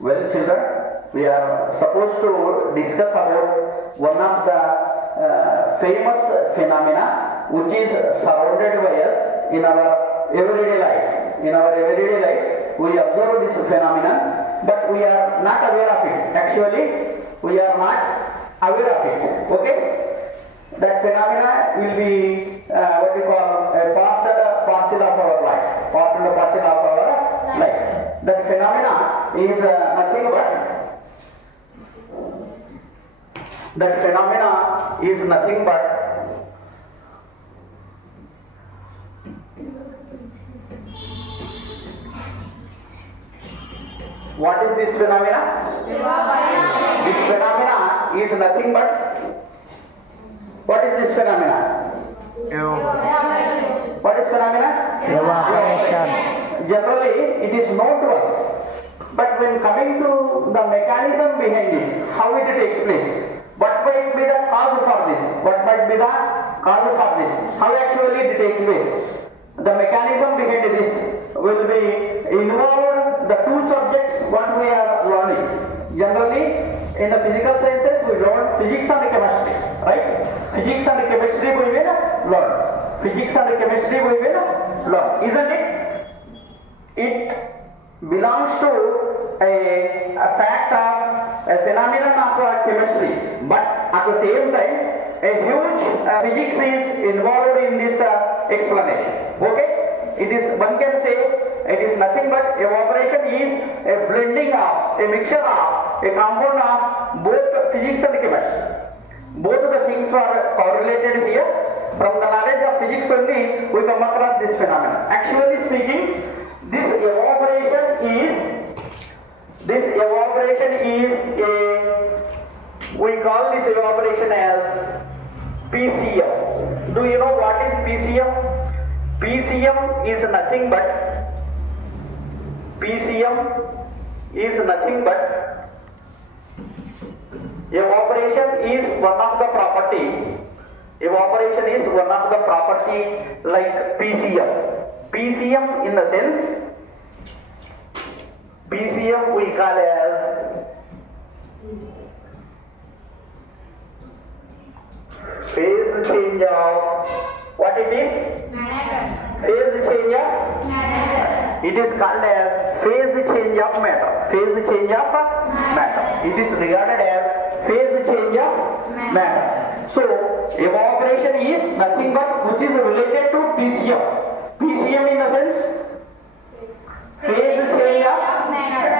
Well, children, we are supposed to discuss about one of the famous phenomena which is surrounded by us in our everyday life. In our everyday life, we observe this phenomenon, but we are not aware of it. Actually, we are not aware of it. Okay? That phenomena will be what we call a part and parcel of our life. Part and parcel of our life. That phenomena is nothing but what is this phenomena? Evaporation. This phenomena is nothing but what is this phenomena? Evaporation. What is phenomena? Evaporation. Generally, it is known to us. But when coming to the mechanism behind it, how it takes place, what might be the cause for this? What might be the cause for this? How actually it takes place? The mechanism behind this will be involved the two subjects what we are learning. Generally, in the physical sciences, we learn physics and chemistry, right? Physics and chemistry we will learn. Physics and chemistry we will learn, isn't it? It belongs to a fact of a phenomenon of chemistry, but at the same time, a huge physics is involved in this explanation. Okay? It is, one can say, it is nothing but evaporation is a blending of, a mixture of, a compound of both physics and chemistry. Both of the things are correlated here. From the knowledge of physics only, we come across this phenomenon. Actually speaking, this evaporation is a, we call this evaporation as PCM. Do you know what is PCM? PCM is nothing but evaporation is one of the property. Evaporation is one of the property like PCM. PCM in the sense, PCM we call as phase change of, what it is? Matter. Phase change of? Matter. It is called as phase change of matter. Phase change of matter. It is regarded as phase change of matter. So, evaporation is nothing but which is related to PCM. PCM in the sense? Phase change of matter.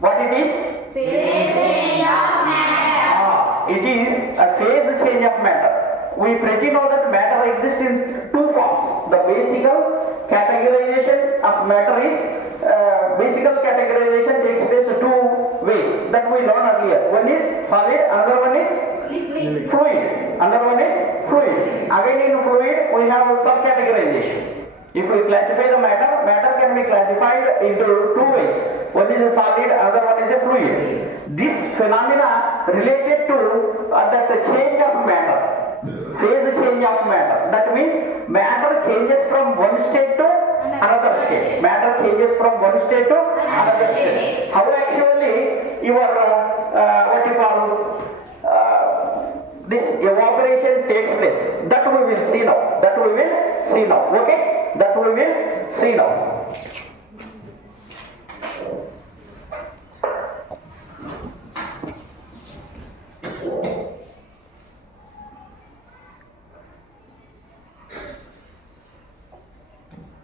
What it is? Phase change of matter. It is a phase change of matter. We pretty know that matter exists in two forms. The basical categorization of matter is, basical categorization takes place two ways that we learned earlier. One is solid, another one is Liquid. fluid. Another one is fluid. Again in fluid we have sub-categorization. If we classify the matter, matter can be classified into two ways. One is a solid, another one is a fluid. This phenomena related to that change of matter, phase change of matter. That means matter changes from one state to another state. Matter changes from one state to another state. How actually your what you call this evaporation takes place, that we will see now. That we will see now. Okay? That we will see now.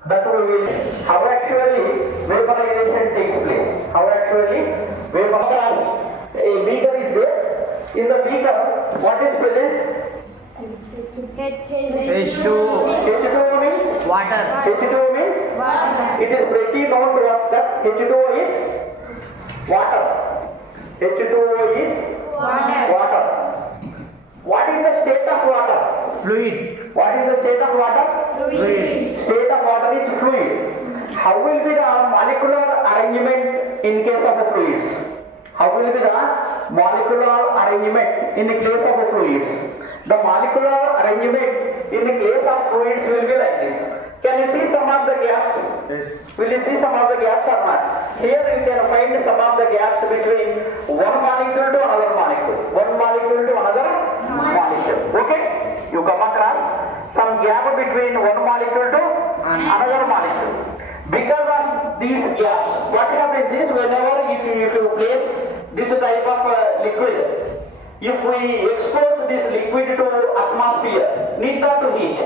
That we will, how actually vaporization takes place. How actually vaporization. A beaker is there. In the beaker, what is present? H2O. H2O means? Water. H2O means? Water. It is pretty known to us that H2O is water. H2O is Water. water. What is the state of water? Fluid. What is the state of water? Fluid. State of water is fluid. How will be the molecular arrangement in case of fluids? How will be the molecular arrangement in the case of fluids? The molecular arrangement in the case of fluids will be like this. Can you see some of the gaps? Yes. Will you see some of the gaps or not? Here you can find some of the gaps between one molecule to another molecule. One molecule to another molecule. Okay? You come across some gap between one molecule to another molecule. Because of these gaps, what happens is whenever if you place this type of liquid, if we expose this liquid to atmosphere, need not to heat.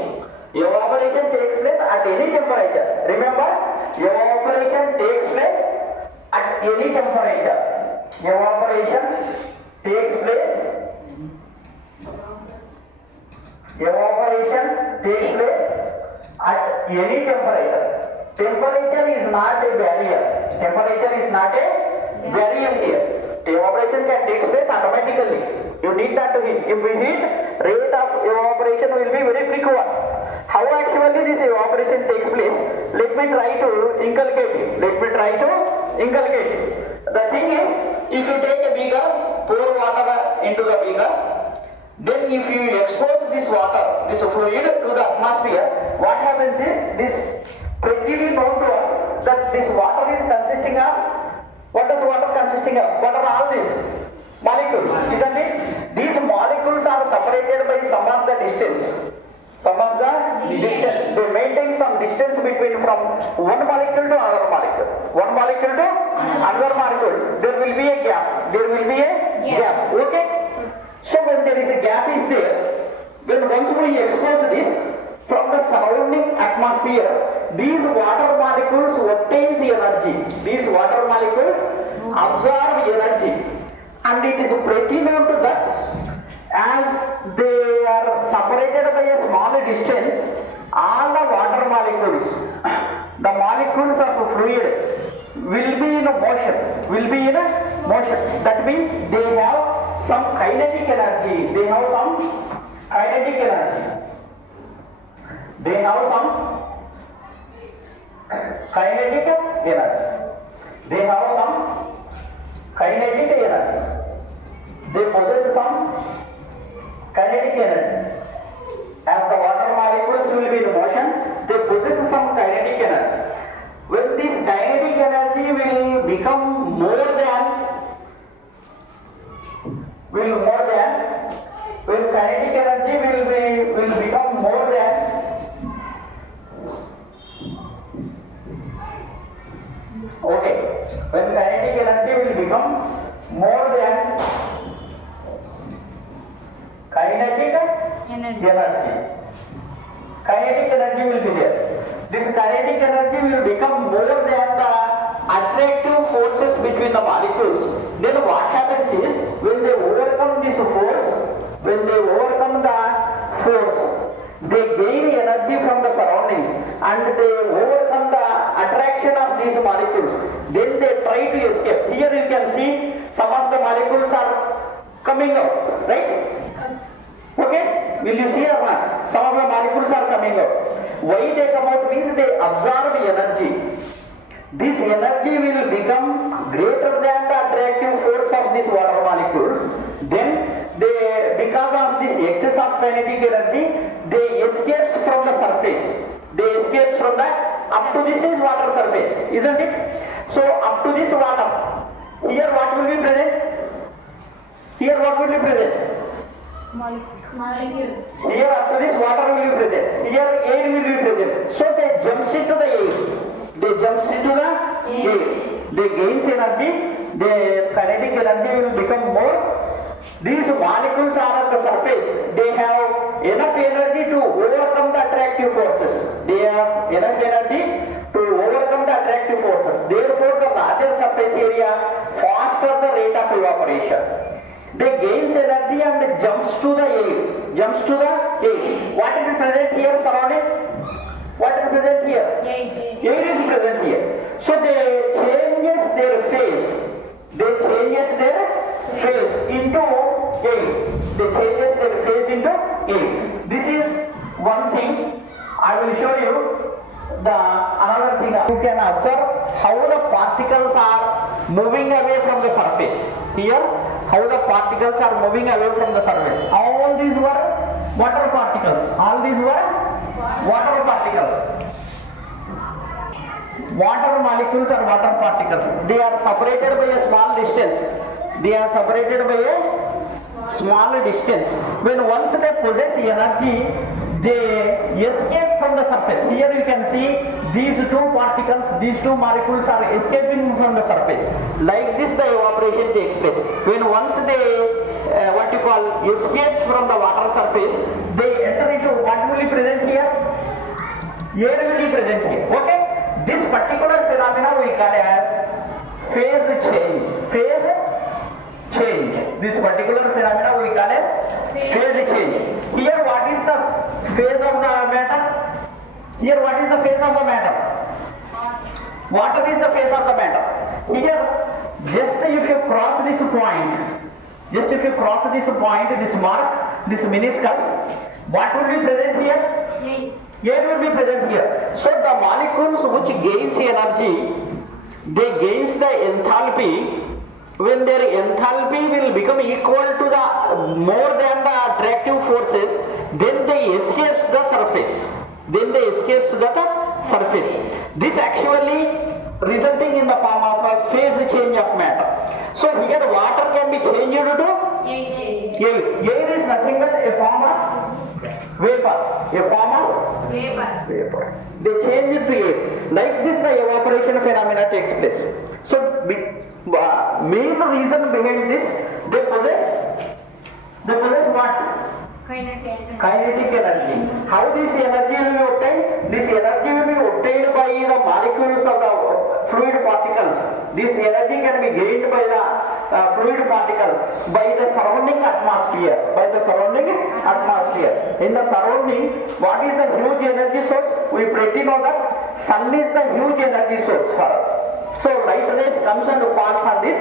Evaporation takes place at any temperature. Remember, evaporation takes place at any temperature. Evaporation takes place. Evaporation takes place at any temperature. Temperature is not a barrier. Temperature is not a barrier here. Evaporation can take place automatically. You need not to heat. If we heat, rate of evaporation will be very quick one. How actually this evaporation takes place? Let me try to inculcate it. Let me try to inculcate it. The thing is, if you take a beaker, pour water into the beaker, then if you expose this water, this fluid to the atmosphere, what happens is, this practically known to us that this water is consisting of, what does water consisting of? What are all these? Molecules, isn't it? These molecules are separated by some of the distance. Some of the distance. They maintain some distance between from one molecule to another molecule. One molecule to another molecule. There will be a gap. There will be a gap. Okay? So when there is a gap is there, when once we expose this from the surrounding atmosphere, these water molecules obtains energy. These water molecules absorb energy. And it is pretty known to that as they are separated by a small distance, all the water molecules, the molecules of fluid will be in motion. Will be in motion. That means they have some kinetic energy. They have some kinetic energy. They have some kinetic energy. They have some kinetic energy. They possess some kinetic energy. As the water molecules will be in motion, they possess some kinetic energy. When this kinetic energy will become more than, when kinetic energy will become more than, okay, when kinetic energy will become more than kinetic energy. Kinetic energy will be there. This kinetic energy will become more than the attractive forces between the molecules. Then what happens is, when they overcome this force, they gain energy from the surroundings and they overcome the attraction of these molecules. Then they try to escape. Here you can see some of the molecules are coming out, right? Okay? Will you see or not? Some of the molecules are coming out. Why they come out means they absorb energy. This energy will become greater than the attractive force of these water molecules. Then they, because of this excess of kinetic energy, they escapes from the surface. They escape from the, up to this is water surface, isn't it? So up to this water, here what will be present? Here what will be present? Molecule. Here after this water will be present. Here air will be present. So they jumps into the air. They jumps into the air. They gains energy. The kinetic energy will become more. These molecules are at the surface. They have enough energy to overcome the attractive forces. They have enough energy to overcome the attractive forces. Therefore, the larger surface area, faster the rate of evaporation. They gains energy and jumps to the air. Jumps to the air. What is present here surrounding? What is present here? Air is present here. So they changes their phase. They changes their phase into air. They changes their phase into air. This is one thing. I will show you the another thing. You can observe how the particles are moving away from the surface. Here, how the particles are moving away from the surface. All these were water particles. All these were water particles. water molecules or water particles. They are separated by a small distance. They are separated by a small distance. When once they possess energy, they escape from the surface. Here you can see these two particles, these two molecules are escaping from the surface. Like this the evaporation takes place. When once they what you call escape from the water surface, they enter into what will be present here? Air will be present here. Okay? This particular phenomena we call as phase change. Phase change. This particular phenomena we call as phase change. Here what is the phase of the matter? Here what is the phase of the matter? Water is the phase of the matter. Here just if you cross this point, this mark, this meniscus, what will be present here? Air will be present here. So the molecules which gains energy, they gains the enthalpy. When their enthalpy will become equal to the more than the attractive forces, then they escapes the surface. This actually resulting in the form of a phase change of matter. So here water can be changed to air. Air is nothing but a form of vapor. They change it to air. Like this the evaporation phenomena takes place. So main reason behind this, they possess what? Kinetic energy. How this energy will be obtained? This energy will be obtained by the molecules of the fluid particles. This energy can be gained by the fluid particles by the surrounding atmosphere. In the surrounding, what is the huge energy source? We pretty know that sun is the huge energy source for us. So light rays comes and falls on this.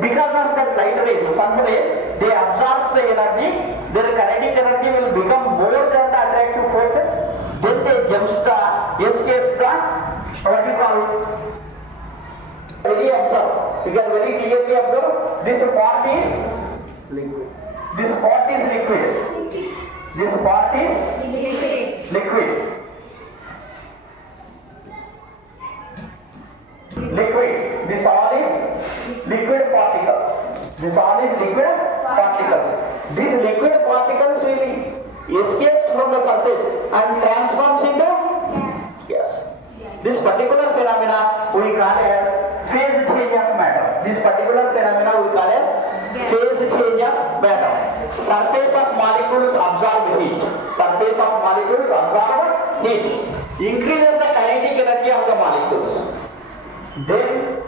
Because of that light rays, sun rays, they absorb the energy. Their kinetic energy will become more than the attractive forces. Then they escapes the what you call very observe. You can very clearly observe this part is liquid. This part is liquid. This all is liquid particles. These liquid particles will escape from the surface and transforms into gas. This particular phenomena we call as phase change of matter. Surface of molecules absorb heat. Increases the kinetic energy of the molecules. Then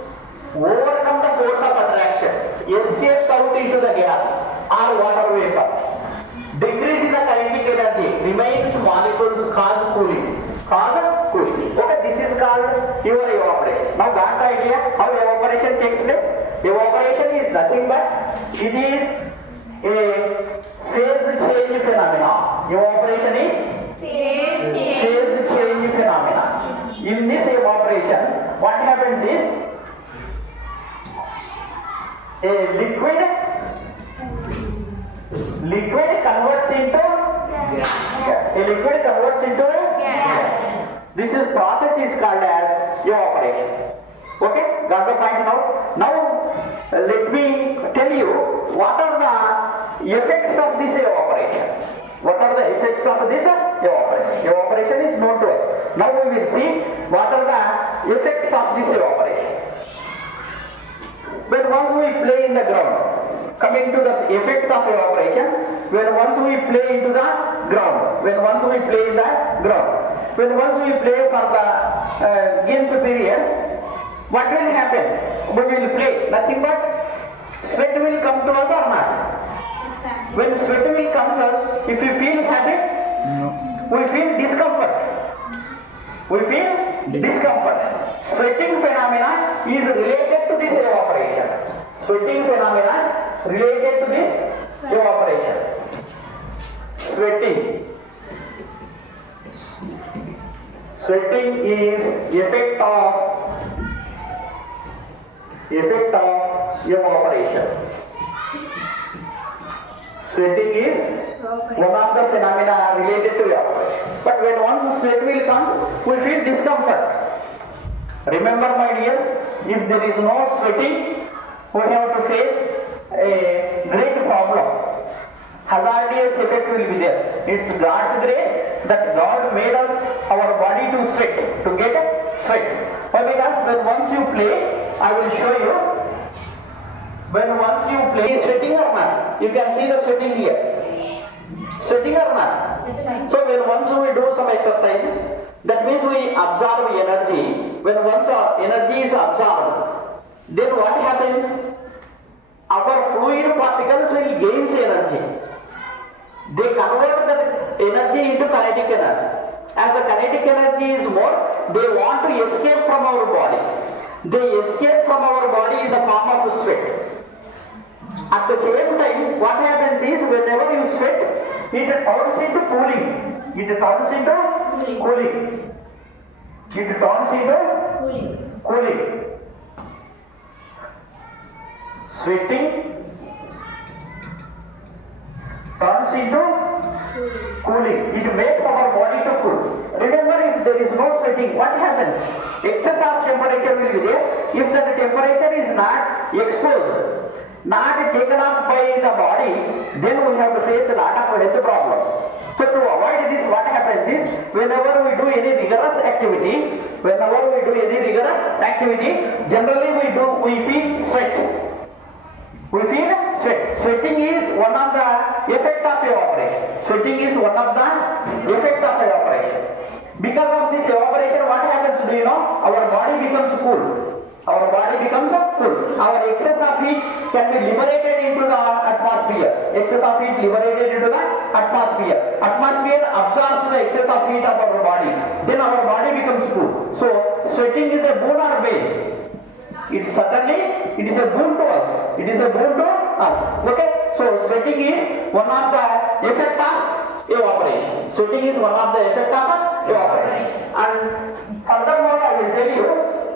overcome the force of attraction, escapes out into the gas or water vapor. Decrease in the kinetic energy, remains molecules cause cooling. Okay, this is called your evaporation. Now got the idea how evaporation takes place? Evaporation is nothing but it is a phase change phenomena. Evaporation is phase change phenomena. In this evaporation, what happens is a liquid converts into gas. This process is called as evaporation. Okay, got the point now? Now let me tell you what are the effects of this evaporation. Evaporation is known to us. Now we will see what are the effects of this evaporation. When once we play in the ground, coming to the effects of evaporation, when once we play into the ground, when once we play for the games period, what will happen? We will play, nothing but sweat will come to us or not? When sweat will come to us, if we feel happy, we feel discomfort. Sweating phenomena is related to this evaporation. Sweating is effect of evaporation. Sweating is one of the phenomena related to evaporation. But when once sweat will come, we feel discomfort. Remember my dears, if there is no sweating, we have to face a great problem. Hazardous effect will be there. It's God's grace that God made us, our body to sweat, to get sweat. Why? Because when once you play, I will show you. When once you play, sweating or not? You can see the sweating here. Sweating or not? Yes, sir. So when once we do some exercise, that means we absorb energy. When once our energy is absorbed, then what happens? Our fluid particles will gain energy. They convert that energy into kinetic energy. As the kinetic energy is more, they want to escape from our body. They escape from our body in the form of sweat. At the same time, what happens is whenever you sweat, it turns into cooling. It turns into cooling. It turns into cooling. Sweating turns into cooling. It makes our body to cool. Remember, if there is no sweating, what happens? Excess of temperature will be there. If the temperature is not exposed, not taken off by the body, then we have to face a lot of health problems. So to avoid this, what happens is, whenever we do any rigorous activity, generally we feel sweat. We feel sweat. Sweating is one of the effect of evaporation. Sweating is one of the effect of evaporation. Because of this evaporation, what happens? Do you know? Our body becomes cool. Our body becomes cool. Our excess of heat can be liberated into the atmosphere. Excess of heat liberated into the atmosphere. Atmosphere absorbs the excess of heat of our body. Then our body becomes cool. So sweating is a boon or bane? It is a boon to us. It is a boon to us. Okay? So sweating is one of the effect of evaporation. Sweating is one of the effect of evaporation. And furthermore, I will tell you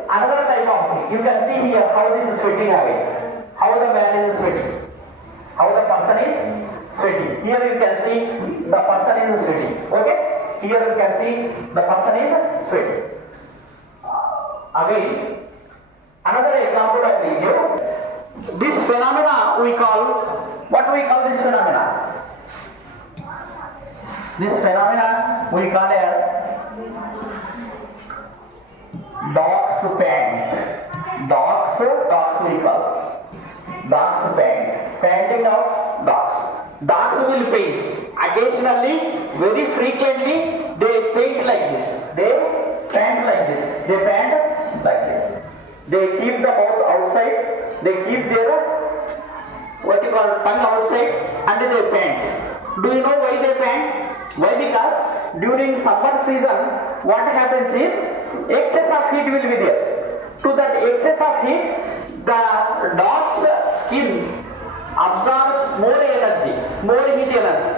another type of thing. You can see here how this sweating happens. How the man is sweating. How the person is sweating. Here you can see the person is sweating. Okay? Here you can see the person is sweating. Again, another example I will give. This phenomena we call, what we call this phenomena? This phenomena we call as dog's pant. Dogs we call. Dog's pant. Panting of dogs. Dogs will paint. Occasionally, very frequently, they paint like this. They pant like this. They pant like this. They keep the mouth outside, they keep their tongue outside, and they pant. Do you know why they pant? Why? Because during summer season, what happens is excess of heat will be there. To that excess of heat, the dog's skin absorbs more energy, more heat energy.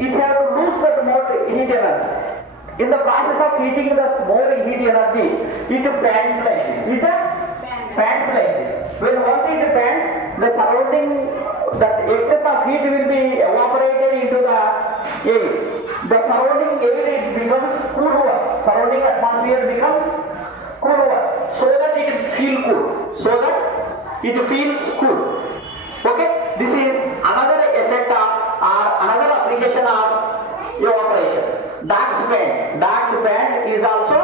It has to lose that more heat energy. In the process of heating the more heat energy, it pants like this. It pants like this. When once it pants, the surrounding, that excess of heat will be evaporated into the air. The surrounding air, it becomes cooler. Surrounding atmosphere becomes cooler, so that it feels cool. So that it feels cool. Okay? This is another effect of, or another application of evaporation. Dark band is also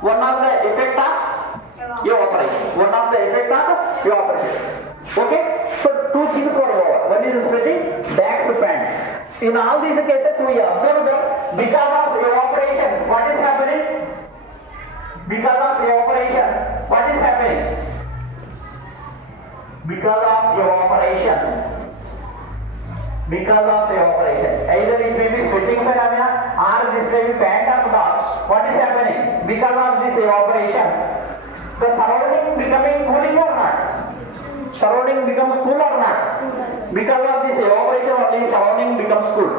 one of the effect of evaporation. One of the effect of evaporation. Okay? So two things were over. One is sweating, dark band. In all these cases, we observe that because of evaporation, what is happening? Because of evaporation, what is happening? Because of evaporation. Because of evaporation. Either it will be sweating phenomena or this will be pant of dogs. What is happening? Because of this evaporation, the surrounding becoming cooling or not? Surrounding becomes cool or not? Because of this evaporation only surrounding becomes cool.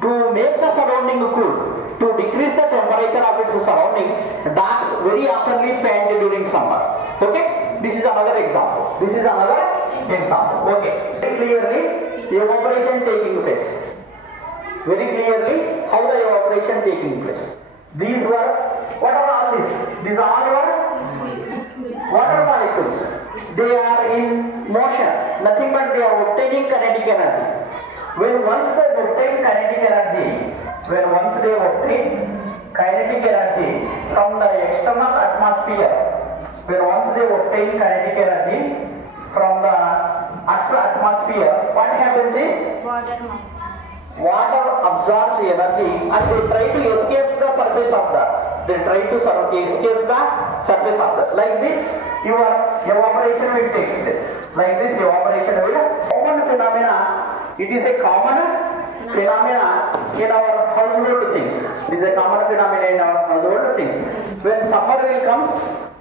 To make the surrounding cool, to decrease the temperature of its surrounding, dogs very oftenly pant during summer. Okay? This is another example. This is another example. Okay. Very clearly, evaporation taking place. Very clearly, how the evaporation taking place. These were, what are all these? These all were Water molecules, they are in motion, nothing but they are obtaining kinetic energy. When once they obtain kinetic energy, from the external atmosphere, from the atmosphere, what happens is water absorbs energy and they try to escape the surface of the like this your evaporation will take place. Like this evaporation will common phenomena. It is a common phenomena in our household things. It is a common phenomena in our household things. When summer will comes,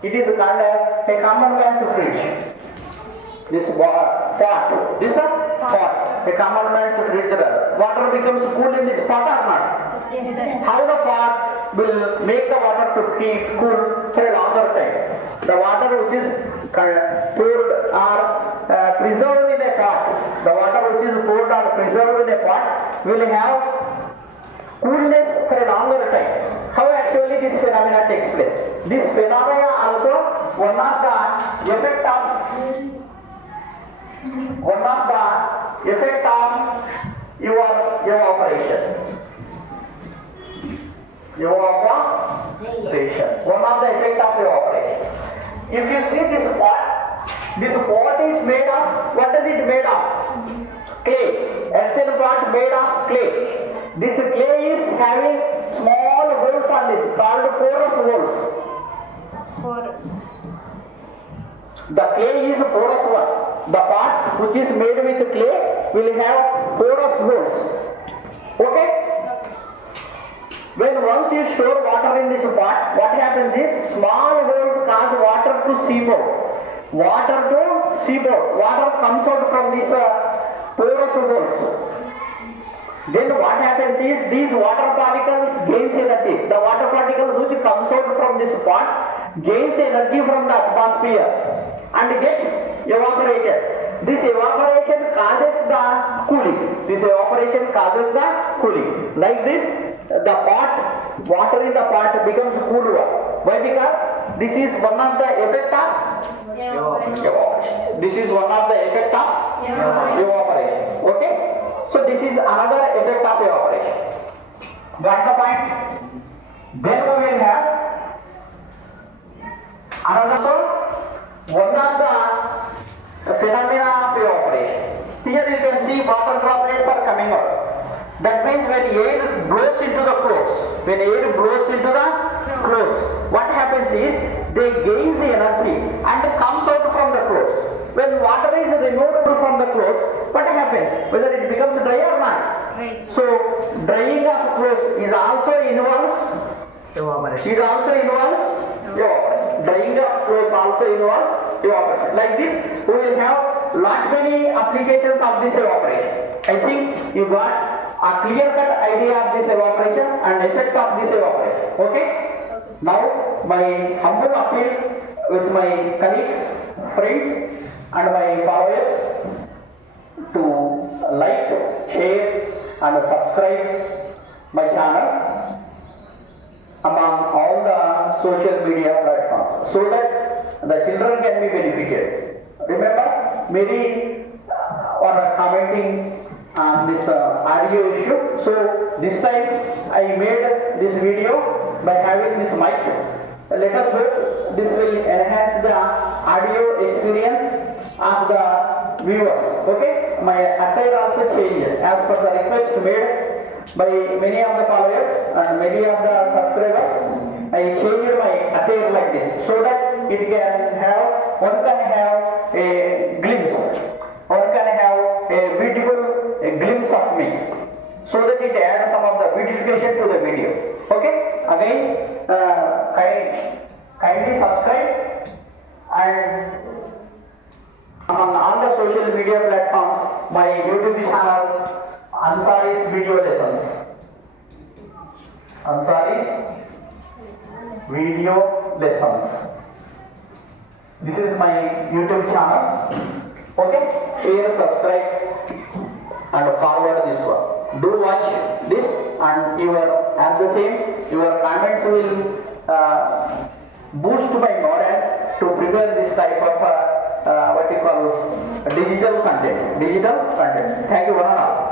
it is called a common man's fridge. This pot, a common man's refrigerator. Water becomes cool in this pot or not? Yes, sir. How the pot will make the water to keep cool for a longer time? The water which is poured or preserved in a pot, will have coolness for a longer time. How actually this phenomena takes place? This phenomena also one of the effect of your evaporation. One of the effect of evaporation. If you see this pot is made of, what is it made of? Clay. Earthen pot made of clay. This clay is having small holes on this called porous holes. The clay is a porous one. The pot which is made with clay will have porous holes. Okay? When once you store water in this pot, what happens is small holes cause water to seep out. Water comes out from these porous holes. Then what happens is these water particles gains energy. The water particles which comes out from this pot gains energy from the atmosphere and get evaporated. This evaporation causes the cooling. Like this, the water in the pot becomes cooler. Why? Because this is one of the effect of evaporation. This is one of the effect of evaporation. Okay? So this is another effect of evaporation. Got the point? Then we will have another one of the phenomena of evaporation. Here you can see water droplets are coming out. That means when air blows into the clothes, what happens is they gain the energy and comes out from the clothes. When water is removed from the clothes, what happens? Whether it becomes dry or not? Right. So drying of clothes is also involves Evaporation. Drying of clothes also involves evaporation. Like this, we will have lot many applications of this evaporation. I think you got a clear-cut idea of this evaporation and effect of this evaporation. Okay? Now, my humble appeal with my colleagues, friends, and my followers to like, share, and subscribe my channel among all the social media platforms so that the children can be benefited. Remember, many are commenting on this audio issue. So this time I made this video by having this mic. Let us hope this will enhance the audio experience of the viewers. Okay? My attire also changed as per the request made by many of the followers and many of the subscribers. I changed my attire like this so that one can have a glimpse, one can have a beautiful glimpse of me, so that it adds some of the beautification to the video. Okay? Again, kindly subscribe and on all the social media platforms, my YouTube channel, Ansari's video lessons. This is my YouTube channel. Okay? Share, subscribe, and forward this one. Do watch this, and your comments will boost my morale to prepare this type of what you call digital content. Thank you one and all.